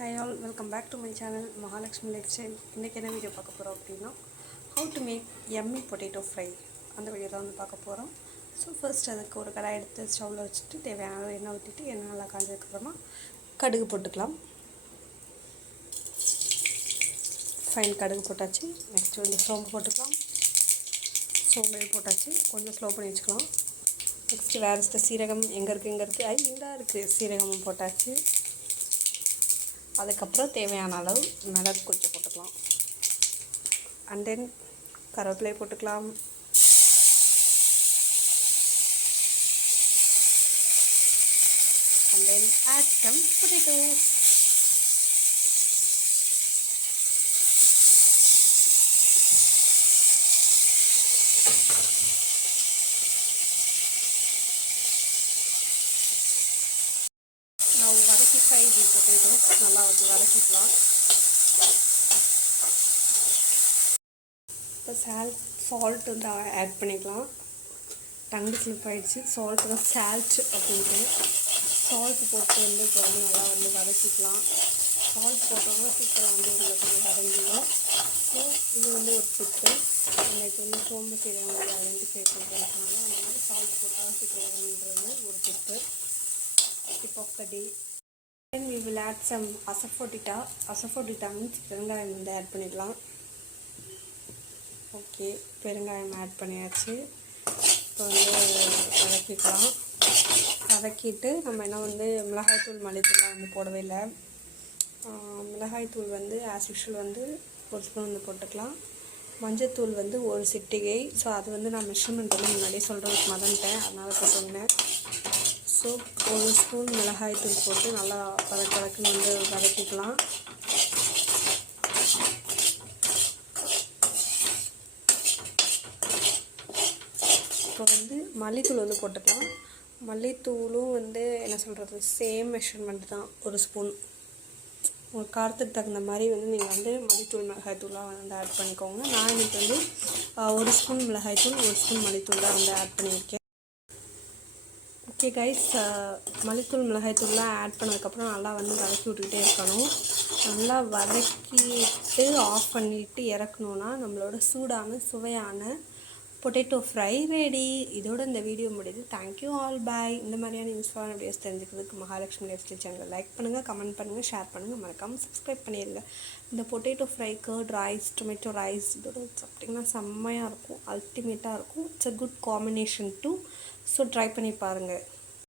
Hi all, welcome back to my channel Mahalakshmi Lifestyle. இன்னைக்கு என்ன video பார்க்க போறோம் அப்படினா how to make yummy potato fry அந்த வீடியோ தான் வந்து பார்க்க போறோம். ஸோ ஃபர்ஸ்ட் அதுக்கு ஒரு கடாய் எடுத்து ஸ்டவ்வில் வச்சுட்டு தேவையான அளவு எண்ணெய் ஊற்றிட்டு எண்ணெய் நல்லா காஞ்சதுக்கு அப்புறமா கடுகு போட்டுக்கலாம். ஃபைன் கடுகு போட்டாச்சு. நெக்ஸ்ட் வந்து சோம்பு போட்டுக்கலாம். சோம்பு போட்டாச்சு. கொஞ்சம் ஸ்லோ பண்ணி வச்சுக்கலாம். நெக்ஸ்ட் வேறு சீரகம் எங்கே இருக்குது இந்த இருக்குது சீரகமும் போட்டாச்சு. அதுக்கப்புறம் தேவையான அளவு மிளகு கொஞ்சம் போட்டுக்கலாம். அண்ட் தென் கருவேப்பிலை போட்டுக்கலாம். And then add some potatoes. வதக்கி ஃப்ரை பொட்டேட்டோஸ் நல்லா வந்து வதக்கிக்கலாம். இப்போ சால்ட் வந்து ஆட் பண்ணிக்கலாம். டங்கு ஸ்லிப் ஆகிடுச்சு. சால்ட் தான் சால்ட் அப்படின்ட்டு சால்ட் போட்டு வந்து இப்போ வந்து நல்லா வந்து வதக்கிக்கலாம். சால்ட் போட்டோம்னா சீக்கிரம் வந்து உங்களுக்கு வந்து வதங்கிடும். ஸோ இது வந்து ஒரு டிப்பு. எனக்கு வந்து சோம்பு சீரகம் வந்து ஐடென்டிஃபை பண்ணுறதுனால அந்த மாதிரி சால்ட் போட்டால் சீக்கிரம் வதங்குறது ஒரு tip. Tip of the day. Then we will add some asafoetida. Asafoetida means பெருங்காயம் வந்து ஆட் பண்ணிடலாம். ஓகே, பெருங்காயம் ஆட் பண்ணியாச்சு. இப்போ வந்து வதக்கிக்கலாம். வதக்கிட்டு நம்ம என்ன வந்து மிளகாய்த்தூள் மல்லித்தூள்லாம் வந்து போடவே இல்லை. மிளகாய்த்தூள் வந்து ஆஸ் யூஷுவல் வந்து ஒரு ஸ்பூன் வந்து போட்டுக்கலாம். மஞ்சத்தூள் வந்து ஒரு சிட்டிகை. ஸோ அது வந்து நான் மெஷர்மெண்ட் வந்து முன்னாடியே சொல்கிறதுக்கு மறந்துட்டேன், அதனால் போட்டுருந்தேன். ஸோ ஒரு ஸ்பூன் மிளகாய்த்தூள் போட்டு நல்லா வதக்குன்னு வந்து வதக்கிக்கலாம். இப்போ வந்து மல்லித்தூள் வந்து போட்டுக்கலாம். மல்லித்தூளும் வந்து என்ன சொல்கிறது, சேம் மெஷர்மெண்ட் தான். ஒரு ஸ்பூன் உங்கள் காரத்துக்கு தகுந்த மாதிரி வந்து நீங்கள் வந்து மல்லித்தூள் மிளகாய்த்தூளாக வந்து ஆட் பண்ணிக்கோங்க. நான் இன்றைக்கி வந்து ஒரு ஸ்பூன் மிளகாய்த்தூள் ஒரு ஸ்பூன் மல்லித்தூள் தான் வந்து ஆட் பண்ணியிருக்கேன். ஓகே கைஸ், மல்லித்தூள் மிளகாய்த்தூள்லாம் ஆட் பண்ணதுக்கப்புறம் நல்லா வந்து வதக்கி விட்டுக்கிட்டே இருக்கணும். நல்லா வதக்கிட்டு ஆஃப் பண்ணிவிட்டு இறக்கணுன்னா நம்மளோட சூடான சுவையான பொட்டேட்டோ ஃப்ரை ரெடி. இதோட இந்த வீடியோ முடியுது. Thank you all, bye. இந்த மாதிரியான யூஸ்ஃபுல்லான வீடியோஸ் தெரிஞ்சுக்கிறதுக்கு மகாலட்சுமி லைஃப்ஸ்டைல் சேனலை லைக் பண்ணுங்கள், கமெண்ட் பண்ணுங்கள், ஷேர் பண்ணுங்கள், மறக்காமல் சப்ஸ்கிரைப் பண்ணிடுங்க. இந்த potato fry curd rice, tomato rice இதோட சாப்பிட்டிங்கன்னா செம்மையாக இருக்கும், அல்டிமேட்டாக இருக்கும். It's a good combination too. So try பண்ணி பாருங்கள்.